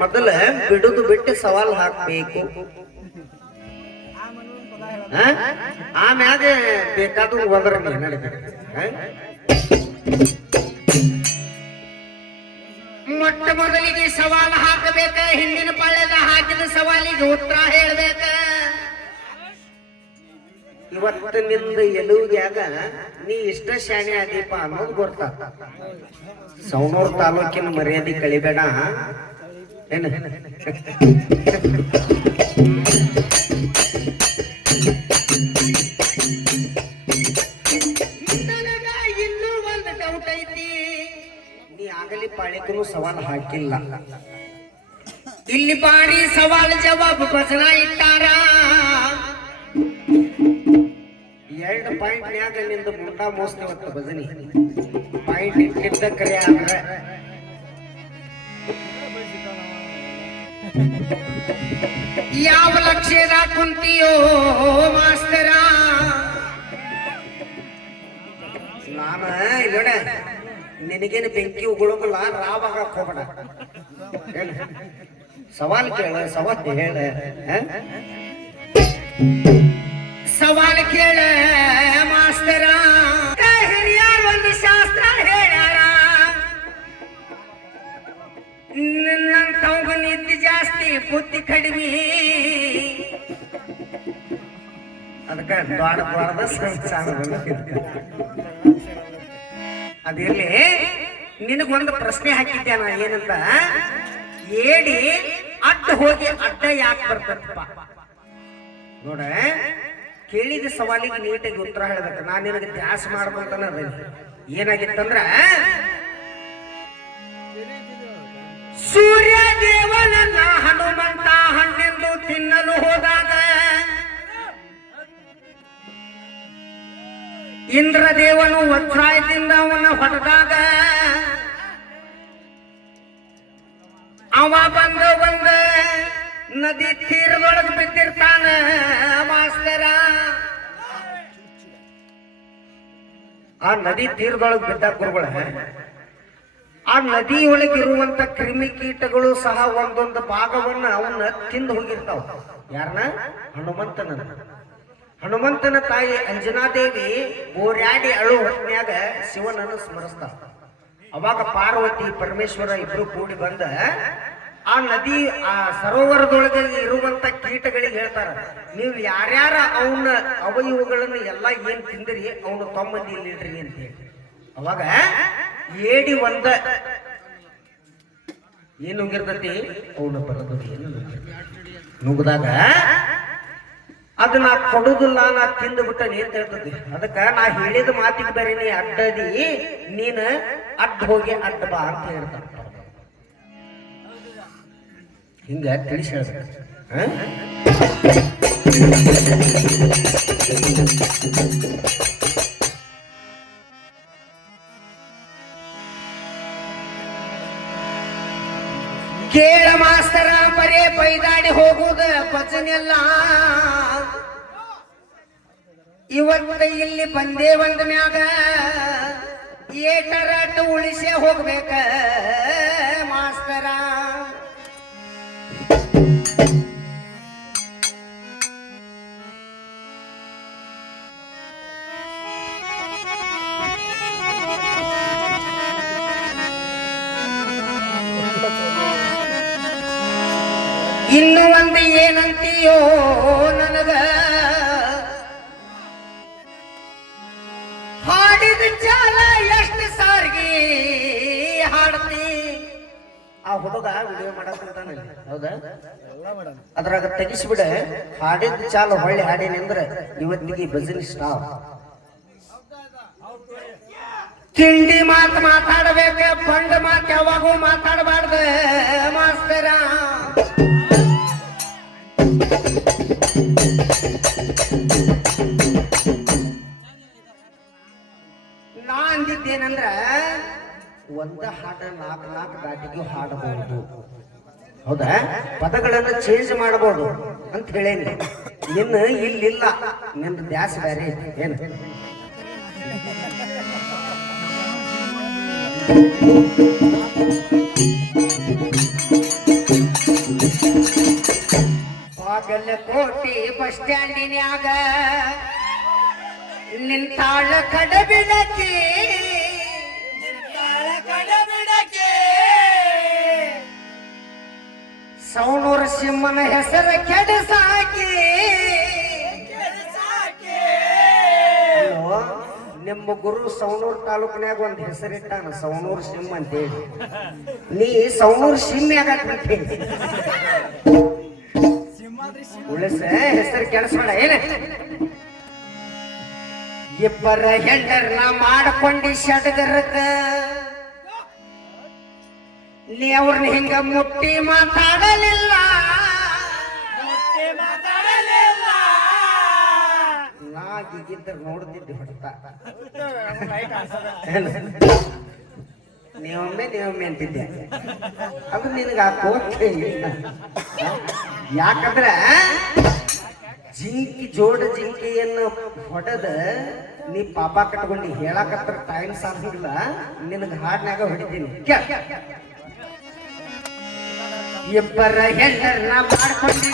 ಮೊದಲ ಬಿಡುದು ಬಿಟ್ಟು ಸವಾಲ್ ಹಾಕ್ಬೇಕು. ಆಮ್ಯಾಗ ಬೇಕಾದ್ರೂ ಹೋದ್ರ ಮೊಟ್ಟ ಮೊದಲಿಗೆ ಸವಾಲ್ ಹಾಕಬೇಕ. ಹಿಂದಿನ ಪಾಳ್ಯದ ಹಾಕಿದ ಸವಾಲಿಗೆ ಉತ್ತರ ಹೇಳ್ಬೇಕ. ಇವತ್ತು ನಿಂದ ಎಲುವಿಗ್ಯಾಗ ನೀ ಇಷ್ಟ ಶಾಣೆ ಆದೀಪ ಅನ್ನೋದು ಗೊತ್ತ. ಸವಣೂರು ತಾಲೂಕಿನ ಮರ್ಯಾದೆ ಕಳಿಬೇಡ ಏನ. ಇನ್ನೂ ಒಂದು ಡೌಟ್ ಐತಿ, ನೀ ಆಗಲಿ ಪಾಳಿಕರು ಸವಾಲ್ ಹಾಕಿಲ್ಲ. ಇಲ್ಲಿ ಬಾರಿ ಸವಾಲ್ ಜವಾಬ್ ಭಜನ ಇಟ್ಟಾರ. 2 ಪಾಯಿಂಟ್ನ್ಯಾಗ ನಿಂದ ಮುಂಡಾ ಮೋಸ್ತಿವತ್ತ ಭಜನಿ ಪಾಯಿಂಟ್ ಇಟ್ಟಿದ್ದ ಕರೆ ಆದ್ರೆ ಯಾವ ಲಕ್ಷ್ಯದ ಕುಂತಿಯೋ ಮಾಸ್ತರ. ನಾನ ಇಲ್ಲೋಡ ನಿನಗೇನು ಬೆಂಕಿ ಉಗುಳೋಗಲ್ಲ, ರಾವಾಗಕ್ ಹೋಗ್ಬೇಡ. ಸವಾಲ್ ಕೇಳ, ಸವಾಲ್ ಹೇಳ. ಸವಾಲ್ ಕೇಳ ಮಾಸ್ತರ. ಹಿರಿಯರು ಒಂದು ಶಾಸ್ತ್ರ ಹೇಳ್ಯಾರ, ನನ್ನಂತವ್ಗ ನಿದ್ದೆ ಜಾಸ್ತಿ ಬುದ್ಧಿ ಕಡಿಮೆ. ಅದಕ್ಕೆ ದೊಡ್ಡ ಅದಿರ್ಲಿ. ನಿನಗೊಂದು ಪ್ರಶ್ನೆ ಹಾಕಿದ್ದೆ ನಾ, ಏನಂತ ಏಡಿ ಅಡ್ಡ ಹೋಗಿ ಅಡ್ಡ ಯಾಕೆ ಬರ್ತಪ್ಪ ನೋಡ. ಕೇಳಿದ ಸವಾಲಿಗೆ ನೀಟಾಗಿ ಉತ್ತರ ಹೇಳ್ಬೇಕು. ನಾನು ನಿನಗೆ ದ್ಯಾಸ ಮಾಡ್ಕೊಂತಾನ ಏನಾಗಿತ್ತಂದ್ರ, ಸೂರ್ಯ ದೇವನನ್ನ ಹನುಮಂತ ಹಣ್ಣೆಂದು ತಿನ್ನಲು ಹೋದಾಗ, ಇಂದ್ರದೇವನು ವಜ್ರಾಯದಿಂದ ಅವನ ಹೊಡೆದಾಗ, ಅವ ಬಂದ ನದಿ ತೀರದೊಳಗೆ ಬಿದ್ದಿರ್ತಾನ ಮಾಸ್ತರ. ಆ ನದಿ ತೀರದೊಳಗೆ ಬಿದ್ದ ಗುರುಗಳ, ಆ ನದಿಯೊಳಗಿರುವಂತ ಕ್ರಿಮಿ ಕೀಟಗಳು ಸಹ ಒಂದೊಂದು ಭಾಗವನ್ನ ಅವನ್ನ ತಿಂದು ಹೋಗಿರ್ತಾವ. ಯಾರನ್ನ? ಹನುಮಂತನ ತಾಯಿ ಅಂಜನಾದೇವಿ ಬೋರ್ಯಾಡಿ ಅಳು ಹೊತ್ನ್ಯಾಗ ಶಿವನನ್ನು ಸ್ಮರಿಸ್ತಾವ. ಅವಾಗ ಪಾರ್ವತಿ ಪರಮೇಶ್ವರ ಇಬ್ರು ಕೂಡಿ ಬಂದ ಆ ನದಿ ಆ ಸರೋವರದೊಳಗೆ ಇರುವಂತ ಕೀಟಗಳಿಗೆ ಹೇಳ್ತಾರ, ನೀವು ಯಾರ್ಯಾರ ಅವನ ಅವಯವಗಳನ್ನು ಎಲ್ಲ ಏನ್ ತಿಂದ್ರಿ ಅವನು ತೊಂಬಂದಿ ಇಲ್ಲಿಡ್ರಿ ಅಂತ ಹೇಳಿ. ಅವಾಗ ಏಡಿ ಒಂದ ಏನ್ ನುಂಗಿರ್ತತಿ, ಅವನ ಬರೋದು ಏನು ನುಗ್ಗದಾಗ ಅದು ನಾ ಕೊಡುದಿಲ್ಲ, ನಾ ತಿಂದು ಬಿಟ್ಟ ಅಂತ ಹೇಳ್ತತಿ. ಅದಕ್ಕ ನಾ ಹೇಳಿದ ಮಾತಿಗೆ ಬೇರೆ ನೀ ಅಡ್ಡದಿ, ನೀನ್ ಅಡ್ಡ ಹೋಗಿ ಅಡ್ಡ ಬಾ ಅಂತ ಹೇಳ್ತಾರ. ಹಿಂಗ ತಿಳಿಸಿ ಹೇಳ್ಬೇಕು. ಕೇಳ ಮಾಸ್ತರ, ಬರೇ ಬೈದಾಡಿ ಹೋಗುದ ಭಜನೆಲ್ಲ. ಇವತ್ತ ಇಲ್ಲಿ ಬಂದೇ ಒಂದ ಮ್ಯಾಗ ಏಟರಾಟ ಉಳಿಸೇ ಹೋಗ್ಬೇಕ ಮಾಸ್ತರ. ಇನ್ನು ಒಂದು ಏನಂತೀಯೋ ನನಗ, ಹಾಡಿದ ಚಾಲ ಎಷ್ಟು ಸಾರಿಗೆ ಹಾಡ್ತಿ. ಆ ಹುಡುಗ ವಿಡಿಯೋ ಮಾಡಕ್ಕಂತಾನಲ್ಲಿ, ಹೌದಾ? ಅದ್ರಾಗ ತೆಗಿಸ್ಬಿಡ, ಹಾಡಿದ ಚಾಲ ಹೊಳ್ಳಿ ಹಾಡೇನಿ ಅಂದ್ರೆ ಇವತ್ತಿಗೆ ಭಜನೆ ಸ್ಟಾಪ್. ತಿಂಡಿ ಮಾತು ಮಾತಾಡ್ಬೇಕ, ಬಂಡ ಮಾತು ಯಾವಾಗೂ ಮಾತಾಡಬಾರ್ದ ಮಾಸ್ತರ. ನಾ ಅಂದಿದ್ದೇನಂದ್ರ, ಒಂದ ಹಾಡ 4 ದಾಟಿಗೂ ಹಾಡಬಹುದು, ಹೌದಾ? ಪದಗಳನ್ನು ಚೇಂಜ್ ಮಾಡಬಹುದು ಅಂತ ಹೇಳೇನಿ. ನಿನ್ನ ಇಲ್ಲಿಲ್ಲ, ನಿನ್ನ ದ್ಯಾಸ ಬೇರೆ ಏನು. Thank you. ಬಾಗಲಕೋಟೆ ಬಸ್ ಸ್ಟ್ಯಾಂಡಿನ್ಯಾಗ ನಿಂತಾಳ ಕಡಬಿಡಕಿ ಸೌಣೂರ ಸಿಂಹನ ಹೆಸರ ಕೆಡಸಾಕಿ. ಅಲ್ಲೋ, ನಿಮ್ಮ ಗುರು ಸೌಣೂರ್ ತಾಲೂಕಿನ್ಯಾಗ ಒಂದ್ ಹೆಸರಿಟ್ಟಾನ ಸೌಣೂರ್ ಸಿಂಹ ಅಂತೇಳಿ. ನೀ ಸೌಣೂರ್ ಸಿಂಹ ಆಗತ್ತೆ ಉಳಿಸ ಹೆಸರು ಕೆಡಿಸ್ಬೇಡ. ಏನ ಇಬ್ಬರ ಹೆಂಡರ್ನ ಮಾಡ್ಕೊಂಡಿ ಸಡಗರಕ ನೀ ಅವ್ರನ್ನ ಹಿಂಗ ಮುಟ್ಟಿ ಮಾತಾಡಲಿಲ್ಲ. ನಾ ಈಗಿದ್ದ ನೋಡ್ತಿದ್ದೆ ಹೊಡ್ತ ನೀವೊಮ್ಮೆ ಅಂತಿದ್ದೆ. ಅದು ನಿನಗೆ ಹಾಕೋಕೆ ಯಾಕಂದ್ರ ಜಿಂಕಿ ಜೋಡ ಜಿಂಕಿಯನ್ನು ಹೊಡೆದ ನೀ ಪಾಪ ಕಟ್ಕೊಂಡು ಹೇಳಕತ್ರ ಟೈಮ್ ಸಾಕಿಲ್ಲ. ನಿನಗೆ ಹಾಡ್ನಾಗ ಹೊಡಿತೀನಿ. ಇಬ್ಬರ ಹೆಣ್ಣರ್ನ ಮಾಡ್ಕೊಂಡು